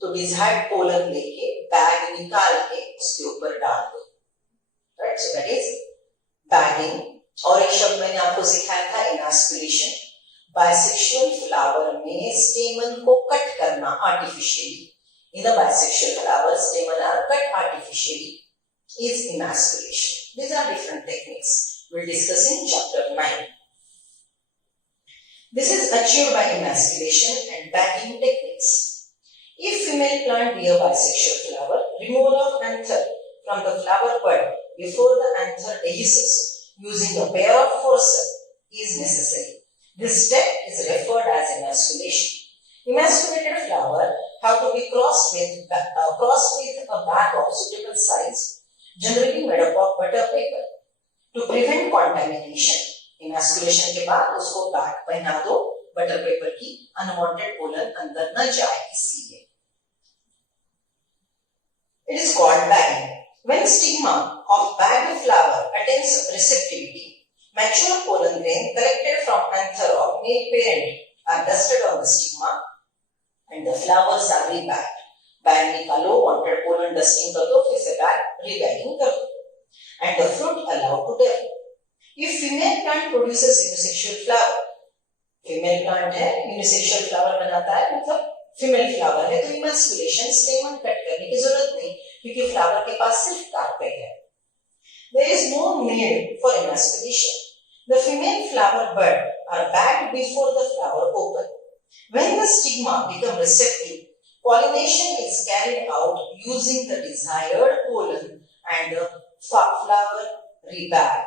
तो डिजायर्ड पोलन लेके बैग निकाल के उसके ऊपर डाल दो. Right, so that is bagging. और एक शब्द मैंने आपको सिखाया था, इनास्कुलेशन. बाइसेक्सुअल फ्लावर में स्टेमन को कट करना artificially. In a bisexual flower stamen are cut artificially is emasculation. These are different techniques. We'll discuss in chapter 9. This is achieved by emasculation and bagging techniques. If female plant bear bisexual flower, removal of anther from the flower bud before the anther dehisces using a pair of forceps is necessary. This step is referred as emasculation. Emasculated flower have to be crossed with a bag of suitable size, generally made up of butter paper, to prevent contamination. Emasculation के बाद उसको bag पहना दो, butter paper की, unwanted pollen अंदर न जाए इसलिए. It is called bagging. When stigma of bagged flower attains receptivity, mature pollen grain collected from anther of male parent are dusted on the stigma and the flowers are rebagged. Bag निकालो, wanted pollen dusting कर दो, फिर से bag rebagging कर दो, and the fruit allowed to develop. If female plant produces unisexual flower, female plant है, unisexual flower बनाता है, मतलब female flower है, तो emasculation stamen कट करने की जरूरत नहीं, क्योंकि flower के पास सिर्फ कार्पेट है. There is no need for emasculation. The female flower bud are bagged before the flower open. When the stigma become receptive, pollination is carried out using the desired pollen and the flower rebag.